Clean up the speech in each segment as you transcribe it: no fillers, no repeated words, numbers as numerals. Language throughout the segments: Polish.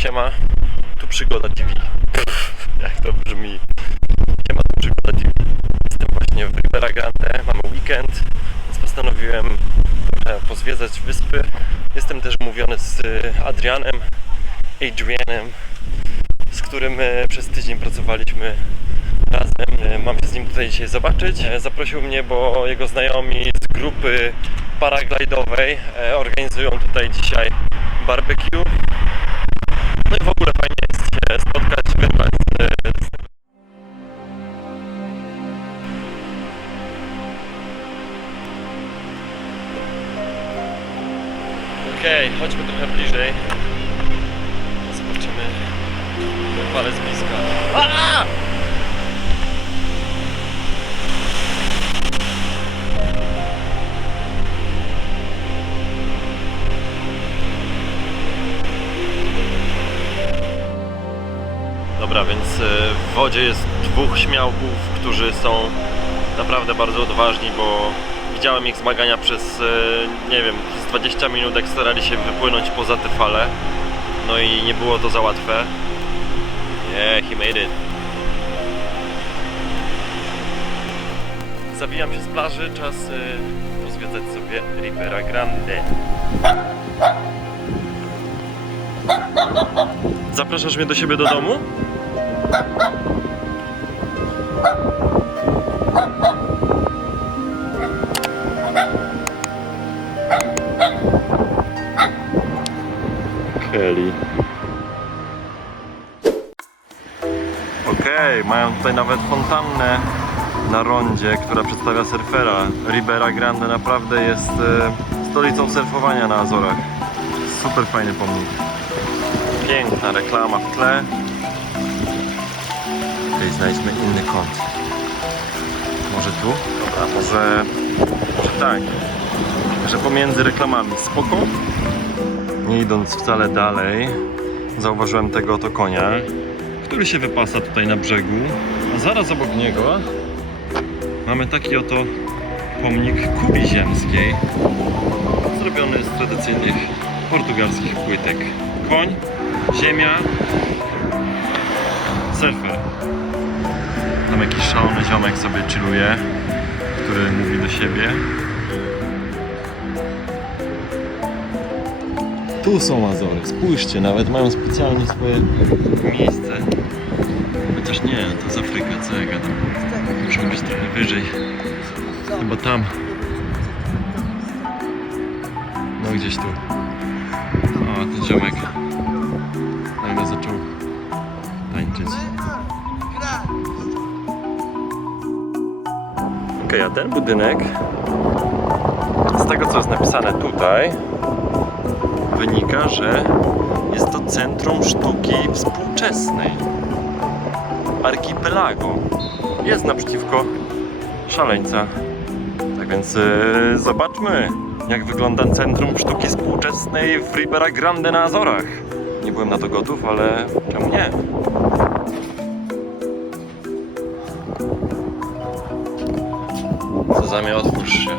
Siema, tu Przygoda TV. Jak to brzmi? Siema, tu Przygoda TV. Jestem właśnie w Ribera Grande, mamy weekend, więc postanowiłem trochę pozwiedzać wyspy. Jestem też umówiony z Adrianem, z którym przez tydzień pracowaliśmy razem. Mam się z nim tutaj dzisiaj zobaczyć. Zaprosił mnie, bo jego znajomi z grupy paraglajdowej organizują tutaj dzisiaj barbecue. No i w ogóle fajnie jest się spotkać, wybrać z Okej, chodźmy trochę bliżej. Zobaczymy falę z bliska. Aaaa! Dobra, więc w wodzie jest dwóch śmiałków, którzy są naprawdę bardzo odważni, bo widziałem ich zmagania przez, nie wiem, przez 20 minut, jak starali się wypłynąć poza te fale. No i nie było to za łatwe. Yeah, he made it. Zawijam się z plaży, czas pozwiedzać sobie Ribera Grande. Zapraszasz mnie do siebie do domu? Kelly. Okej, mają tutaj nawet fontannę na rondzie, która przedstawia surfera. Ribera Grande naprawdę jest stolicą surfowania na Azorach. Super fajny pomnik. Piękna reklama w tle. Okej, znajdźmy inny kąt. Może tu? Dobra, może tak. Że pomiędzy reklamami spoko. Nie idąc wcale dalej, zauważyłem tego oto konia, który się wypasa tutaj na brzegu. A zaraz obok niego mamy taki oto pomnik kubi ziemskiej, zrobiony z tradycyjnych portugalskich płytek. Koń, ziemia, surfer. Tam jakiś szalony ziomek sobie chilluje, który mówi do siebie. Tu są Azory, spójrzcie, nawet mają specjalnie swoje miejsce. Chociaż nie, to jest Afryka, co ja gadam. Muszą być trochę wyżej. Chyba tam. No gdzieś tu. O, ten ziomek nagle zaczął tańczyć. Okej, a ten budynek, z tego co jest napisane tutaj, wynika, że jest to centrum sztuki współczesnej. Archipelago. Jest naprzeciwko szaleńca. Tak więc zobaczmy, jak wygląda centrum sztuki współczesnej w Ribera Grande na Azorach. Nie byłem na to gotów, ale czemu nie? Sezamie, otwórz się.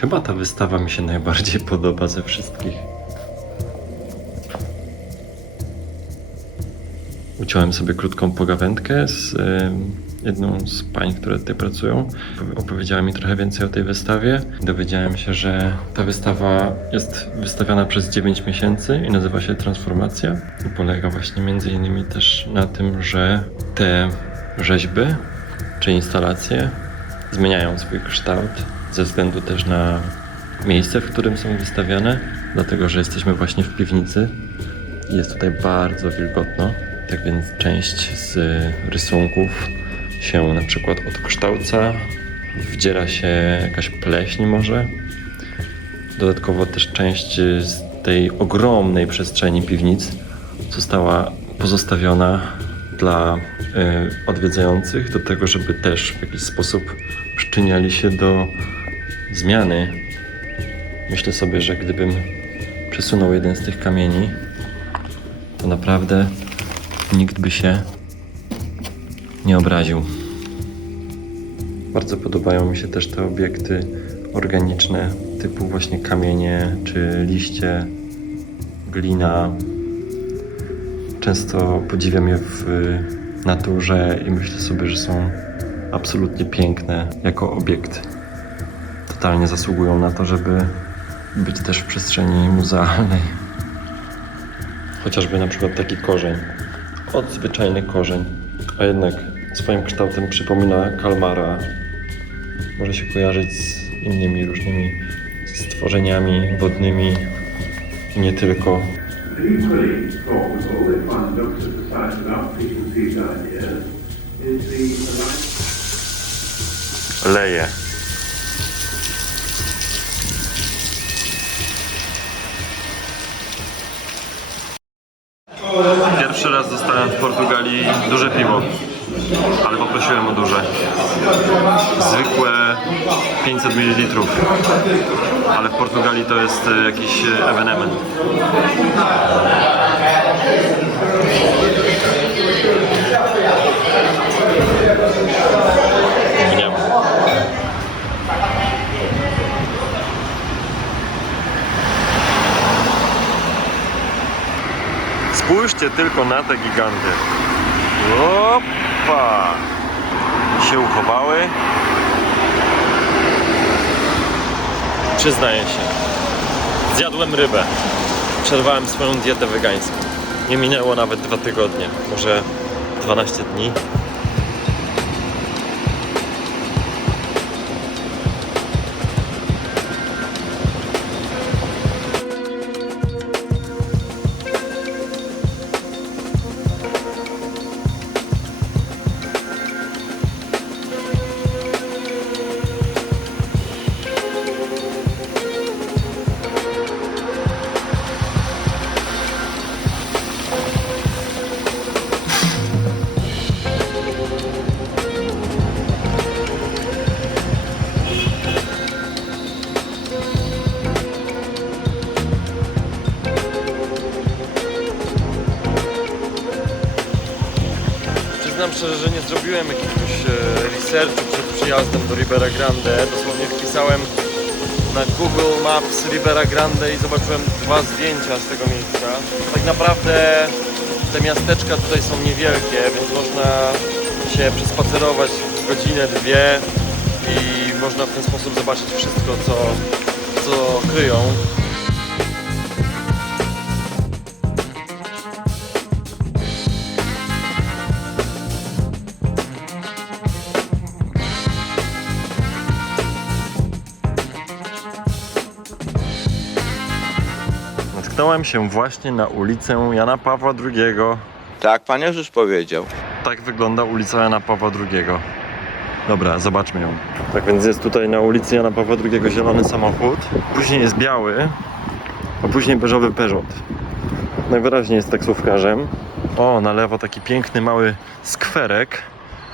Chyba ta wystawa mi się najbardziej podoba ze wszystkich. Uciąłem sobie krótką pogawędkę z jedną z pań, które tutaj pracują. Opowiedziała mi trochę więcej o tej wystawie. Dowiedziałem się, że ta wystawa jest wystawiana przez 9 miesięcy i nazywa się Transformacja. I polega właśnie między innymi też na tym, że te rzeźby czy instalacje zmieniają swój kształt ze względu też na miejsce, w którym są wystawione, dlatego że jesteśmy właśnie w piwnicy i jest tutaj bardzo wilgotno, tak więc część z rysunków się na przykład odkształca, wdziera się jakaś pleśń może. Dodatkowo też część z tej ogromnej przestrzeni piwnic została pozostawiona dla odwiedzających do tego, żeby też w jakiś sposób przyczyniali się do zmiany. Myślę sobie, że gdybym przesunął jeden z tych kamieni, to naprawdę nikt by się nie obraził. Bardzo podobają mi się też te obiekty organiczne, typu właśnie kamienie czy liście, glina. Często podziwiam je w naturze i myślę sobie, że są absolutnie piękne jako obiekt. Totalnie zasługują na to, żeby być też w przestrzeni muzealnej. Chociażby na przykład taki korzeń. Zwyczajny korzeń, a jednak swoim kształtem przypomina kalmara. Może się kojarzyć z innymi różnymi stworzeniami wodnymi i nie tylko. Leje. Pierwszy raz dostałem w Portugalii duże piwo, ale poprosiłem o duże. Zwykłe 500 ml, ale w Portugalii to jest jakiś ewenement. Spójrzcie tylko na te giganty. Opa! Się uchowały. Przyznaję się. Zjadłem rybę. Przerwałem swoją dietę wegańską. Nie minęło nawet 2 tygodnie. Może 12 dni. Przyznam szczerze, że nie zrobiłem jakiegoś researchu przed przyjazdem do Ribeira Grande. Dosłownie wpisałem na Google Maps Ribeira Grande i zobaczyłem 2 zdjęcia z tego miejsca. Tak naprawdę te miasteczka tutaj są niewielkie, więc można się przespacerować w godzinę, 2 i można w ten sposób zobaczyć wszystko, co kryją. Natknąłem się właśnie na ulicę Jana Pawła II. Tak, Pan Jezus powiedział. Tak wygląda ulica Jana Pawła II. Dobra, zobaczmy ją. Tak więc jest tutaj na ulicy Jana Pawła II zielony samochód. Później jest biały, a później beżowy Peugeot. Najwyraźniej jest taksówkarzem. O, na lewo taki piękny mały skwerek.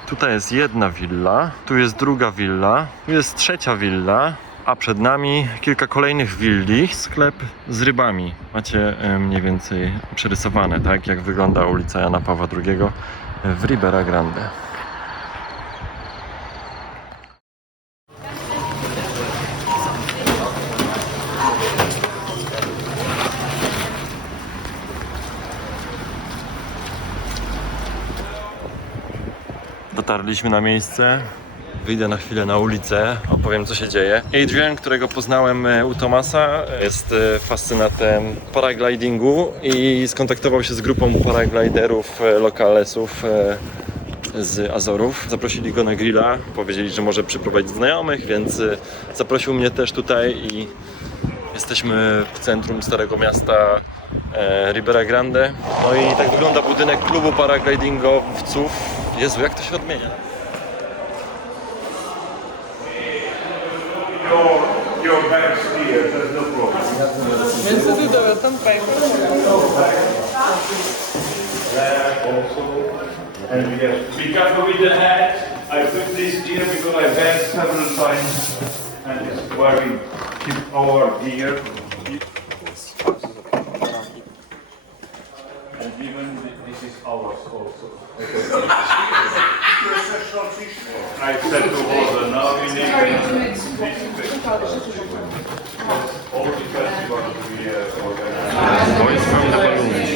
Tutaj jest jedna willa, tu jest druga willa, tu jest trzecia willa, a przed nami kilka kolejnych willi, sklep z rybami. Macie mniej więcej przerysowane, tak jak wygląda ulica Jana Pawła II w Ribeira Grande. Dotarliśmy na miejsce. Wyjdę na chwilę na ulicę, opowiem co się dzieje. Adrian, którego poznałem u Tomasa, jest fascynatem paraglidingu i skontaktował się z grupą paragliderów, lokalesów z Azorów. Zaprosili go na grilla, powiedzieli, że może przyprowadzić znajomych, więc zaprosił mnie też tutaj i jesteśmy w centrum Starego Miasta Ribeira Grande. No i tak wygląda budynek klubu paraglidingowców. Jezu, jak to się odmienia? Your bags here, there's no problem. Also, and yes, be careful with the hat. I put this here because I bent several times, and it's very keep our gear. And even this is ours also. I said to Rosa, now we need all the festivals we organize. Voice from the balloons.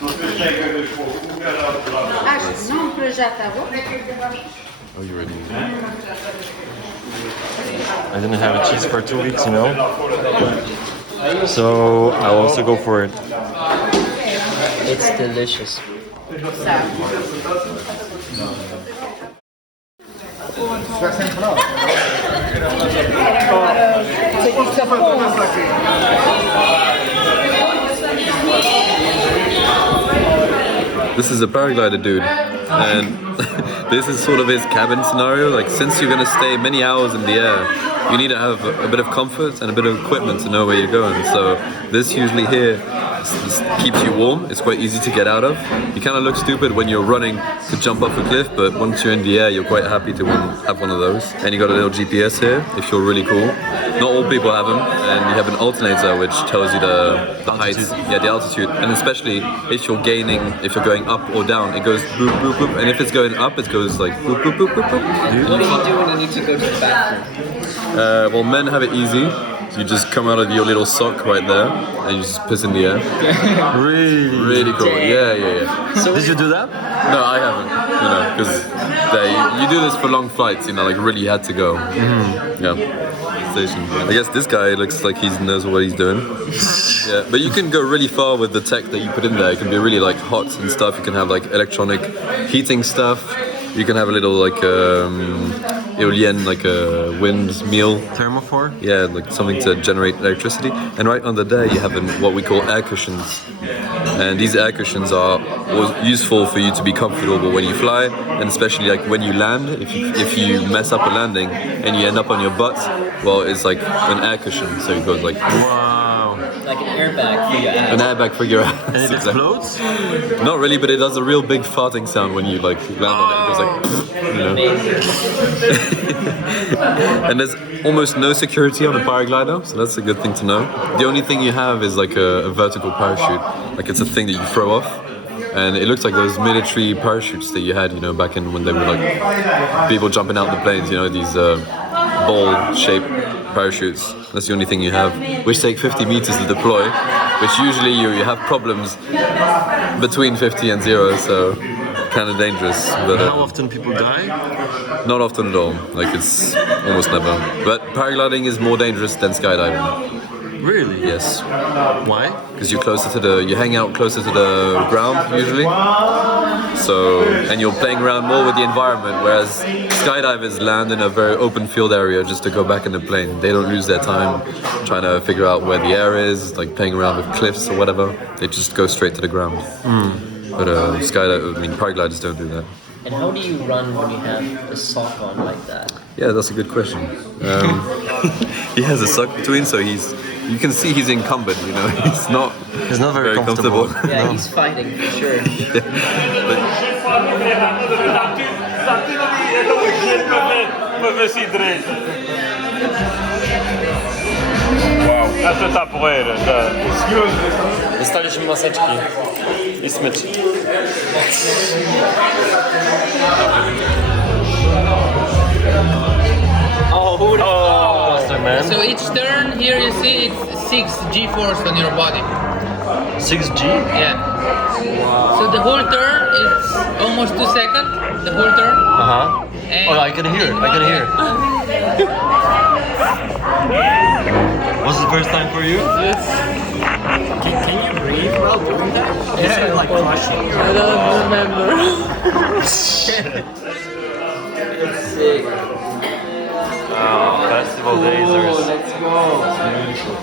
No to czego wyszło, ubiera dla Acho que não para já está bom. Oh, you ready? I didn't have a cheese for 2 weeks, you know. So I'll also go for it. It's delicious. This is a paraglider dude, and this is sort of his cabin scenario. Like, since you're gonna stay many hours in the air, you need to have a bit of comfort and a bit of equipment to know where you're going. So this usually here just keeps you warm. It's quite easy to get out of. You kind of look stupid when you're running to jump off a cliff, but once you're in the air, you're quite happy to have one of those. And you got a little GPS here if you're really cool. Not all people have them, and you have an alternator which tells you the height, the altitude, and especially if you're gaining, if you're going up or down, it goes boop boop boop, and if it's going up, it goes like boop boop boop boop boop. What do you do when you need to go to the bathroom? Well, men have it easy. You just come out of your little sock right there, and you just piss in the air. Really cool. Yeah. So Did you do that? No, I haven't. You know, because you do this for long flights. You know, like really had to go. Yeah. Station. I guess this guy looks like he knows what he's doing. Yeah, but you can go really far with the tech that you put in there. It can be really like hot and stuff. You can have like electronic heating stuff. You can have a little like éolienne, like a windmill. Thermophore? Yeah, like something to generate electricity. And right under there you have what we call air cushions. And these air cushions are useful for you to be comfortable when you fly, and especially like when you land. If you mess up a landing and you end up on your butt, well, it's like an air cushion. So it goes like Wow. like an airbag for your ass. an airbag for your ass. And it explodes? Not really, but it does a real big farting sound when you like land on it. It goes like, you know. And there's almost no security on a paraglider, so that's a good thing to know. The only thing you have is like a vertical parachute, like it's a thing that you throw off, and it looks like those military parachutes that you had, you know, back in when they were like people jumping out the planes, you know, these ball-shaped parachutes. That's the only thing you have, which take 50 meters to deploy, which usually you have problems between 50 and 0, so kind of dangerous. But How often people die? not often at all. Like it's almost never. But paragliding is more dangerous than skydiving. Really? Yes, Why? because you hang out closer to the ground usually. So, and you're playing around more with the environment, whereas skydivers land in a very open field area just to go back in the plane. They don't lose their time trying to figure out where the air is, like playing around with cliffs or whatever. They just go straight to the ground. But paragliders don't do that. And how do you run when you have a sock on like that? Yeah, that's a good question. He has a sock between, so you can see he's encumbered, you know. He's not very comfortable. Yeah, he's fighting for sure. Wow, essa tá porreira. Dostaliśmy maseczki i smyczki. Oh, man. So each turn here you see it's 6 G-force on your body. 6G? Yeah. Wow. So the whole turn is almost 2 seconds. The whole turn. Uh-huh. And Oh, I can hear it. I can hear it. Was it the first time for you? Can you breathe while doing that? I don't remember. Festival days are Let's go. beautiful.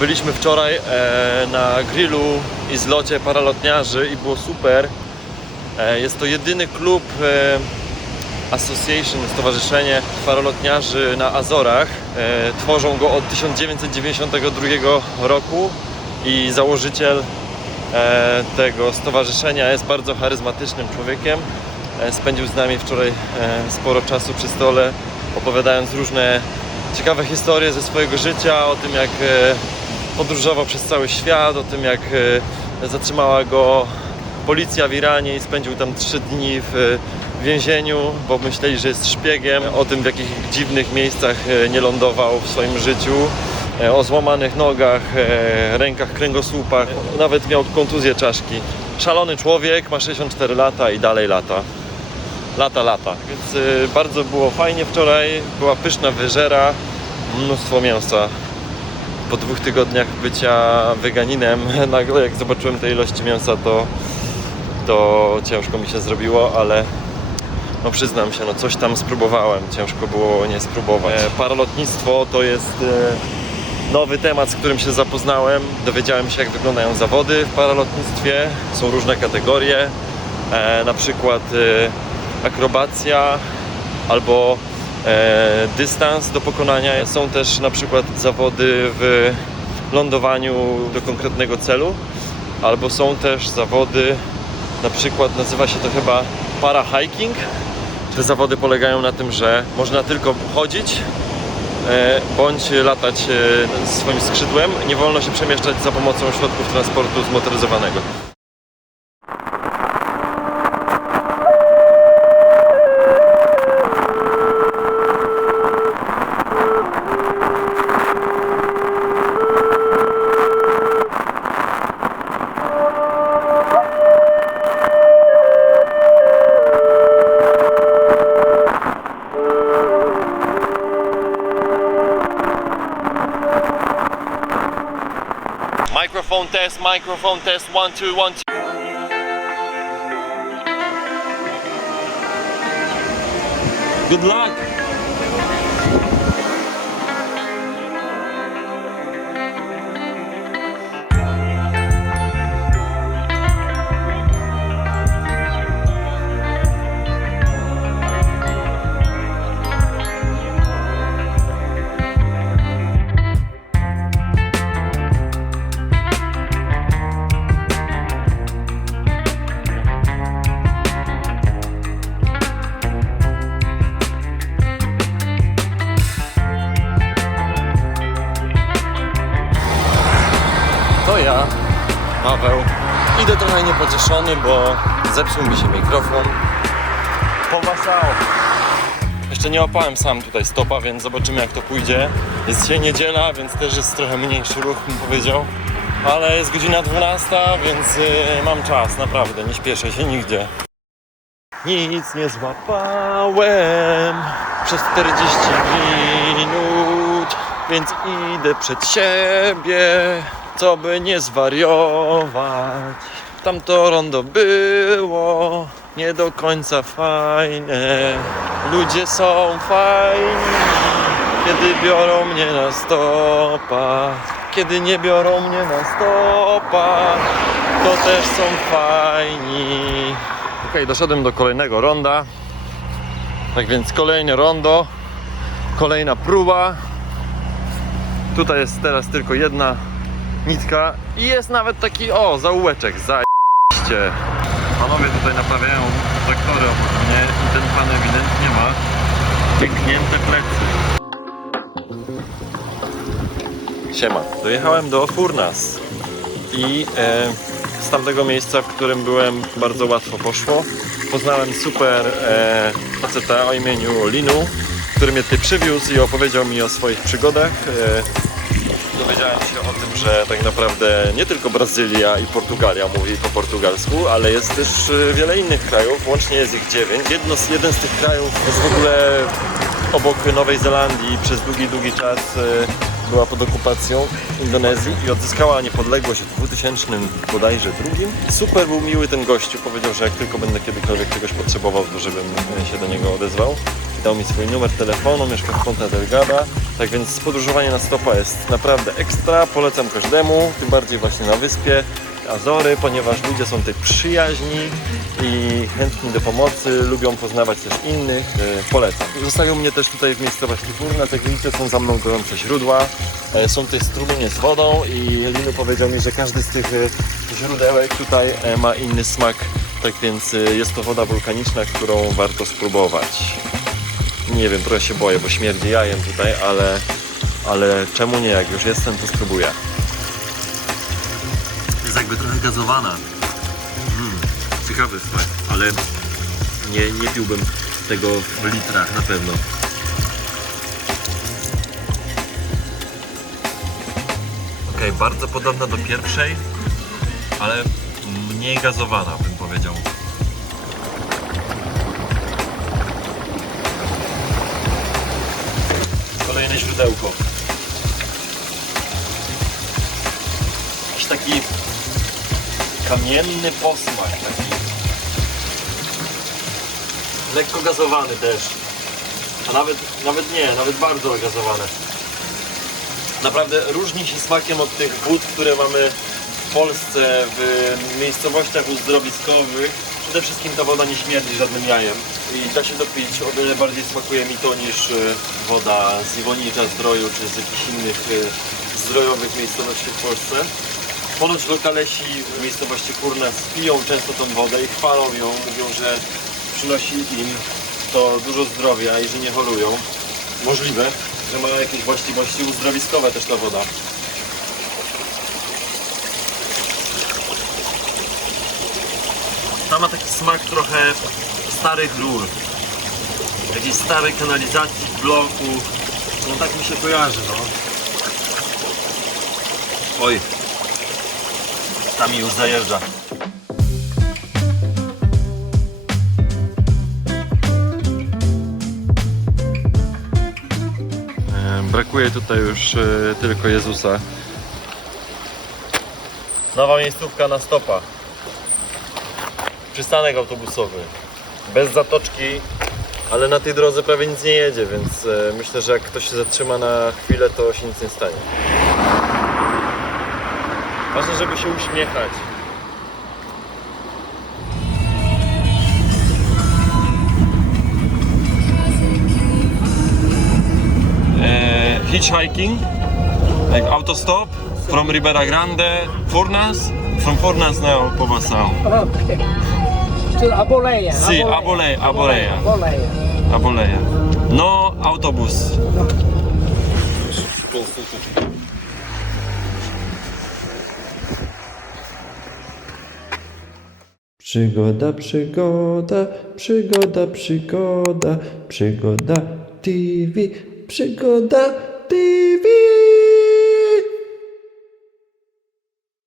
Byliśmy wczoraj na grillu i zlocie paralotniarzy i było super. Jest to jedyny klub Association, stowarzyszenie paralotniarzy na Azorach. Tworzą go od 1992 roku i założyciel tego stowarzyszenia jest bardzo charyzmatycznym człowiekiem. Spędził z nami wczoraj sporo czasu przy stole, opowiadając różne ciekawe historie ze swojego życia, o tym jak podróżował przez cały świat, o tym jak zatrzymała go policja w Iranie i spędził tam 3 dni w więzieniu, bo myśleli, że jest szpiegiem, o tym w jakich dziwnych miejscach nie lądował w swoim życiu, o złamanych nogach, rękach, kręgosłupach, nawet miał kontuzję czaszki. Szalony człowiek, ma 64 lata i dalej lata. Lata. Więc bardzo było fajnie wczoraj, była pyszna wyżera, mnóstwo mięsa. Po 2 tygodniach bycia weganinem, nagle jak zobaczyłem te ilości mięsa, to ciężko mi się zrobiło, ale no przyznam się, no coś tam spróbowałem, ciężko było nie spróbować. Paralotnictwo to jest nowy temat, z którym się zapoznałem. Dowiedziałem się, jak wyglądają zawody w paralotnictwie. Są różne kategorie, na przykład akrobacja albo dystans do pokonania. Są też na przykład zawody w lądowaniu do konkretnego celu, albo są też zawody, na przykład nazywa się to chyba para-hiking. Te zawody polegają na tym, że można tylko chodzić bądź latać swoim skrzydłem. Nie wolno się przemieszczać za pomocą środków transportu zmotoryzowanego. Microphone test, 1, 2, 1, 2. Good luck! To ja, Paweł, idę trochę niepocieszony, bo zepsuł mi się mikrofon. Powasał. Jeszcze nie łapałem sam tutaj stopa, więc zobaczymy, jak to pójdzie. Jest dzisiaj niedziela, więc też jest trochę mniejszy ruch, bym powiedział. Ale jest godzina 12, więc mam czas, naprawdę, nie śpieszę się nigdzie. Nic nie złapałem przez 40 minut, więc idę przed siebie, co by nie zwariować. Tamto rondo było nie do końca fajne. Ludzie są fajni, kiedy biorą mnie na stopa. Kiedy nie biorą mnie na stopa, to też są fajni. Okej, doszedłem do kolejnego ronda. Tak więc kolejne rondo, kolejna próba. Tutaj jest teraz tylko jedna nitka i jest nawet taki, zaułeczek, zajebiście. Panowie tutaj naprawiają traktory obok mnie i ten pan ewidentnie ma pięknięte plecy. Siema. Dojechałem do Furnas i z tamtego miejsca, w którym byłem, bardzo łatwo poszło. poznałem super faceta o imieniu Linu, który mnie tutaj przywiózł i opowiedział mi o swoich przygodach. Dowiedziałem się o tym, że tak naprawdę nie tylko Brazylia i Portugalia mówi po portugalsku, ale jest też wiele innych krajów, łącznie jest ich 9. Jeden z tych krajów jest w ogóle obok Nowej Zelandii, przez długi czas była pod okupacją Indonezji i odzyskała niepodległość w 2000 bodajże drugim. Super był miły ten gościu, powiedział, że jak tylko będę kiedykolwiek czegoś potrzebował, to żebym się do niego odezwał. Dał mi swój numer telefonu, mieszka w Ponta Delgada, tak więc podróżowanie na stopa jest naprawdę ekstra, polecam każdemu, tym bardziej właśnie na wyspie Azory, ponieważ ludzie są tutaj przyjaźni i chętni do pomocy, lubią poznawać też innych, polecam. Zostawią mnie też tutaj w miejscowości Furnas, jak widzicie są za mną gorące źródła, są tutaj strumienie z wodą i Linu powiedział mi, że każdy z tych źródełek tutaj ma inny smak, tak więc jest to woda wulkaniczna, którą warto spróbować. Nie wiem, trochę się boję, bo śmierdzi jajem tutaj, ale czemu nie, jak już jestem, to spróbuję. Jest jakby trochę gazowana. Ciekawy smak, ale nie piłbym tego w litrach na pewno. Okej, bardzo podobna do pierwszej, ale mniej gazowana, bym powiedział. Kolejne źródełko. Jakiś taki kamienny posmak, taki lekko gazowany też. A nawet bardzo gazowany. Naprawdę różni się smakiem od tych wód, które mamy w Polsce, w miejscowościach uzdrowiskowych. Przede wszystkim ta woda nie śmierdzi żadnym jajem i da się to pić. O wiele bardziej smakuje mi to niż woda z Iwonicza Zdroju czy z jakichś innych zdrojowych miejscowości w Polsce. Ponoć lokalesi w miejscowości Furnas piją często tą wodę i chwalą ją, mówią, że przynosi im to dużo zdrowia i że nie chorują. Możliwe, że ma jakieś właściwości uzdrowiskowe też ta woda. Ta ma taki smak trochę starych rur, jakiejś starej kanalizacji, bloku, no tak mi się kojarzy, no. Oj, tam mi już zajeżdża. Brakuje tutaj już tylko Jezusa. Nowa miejscówka na stopa. Przystanek autobusowy. Bez zatoczki, ale na tej drodze prawie nic nie jedzie, więc myślę, że jak ktoś się zatrzyma na chwilę, to się nic nie stanie. Ważne, żeby się uśmiechać. Hitchhiking, like autostop from Ribeira Grande, Furnas, from Furnas now Povassal. Okay. To Aboleia. Si, Aboleia. Aboleia. No autobus. Przygoda, przygoda, przygoda, przygoda, przygoda TV, przygoda TV.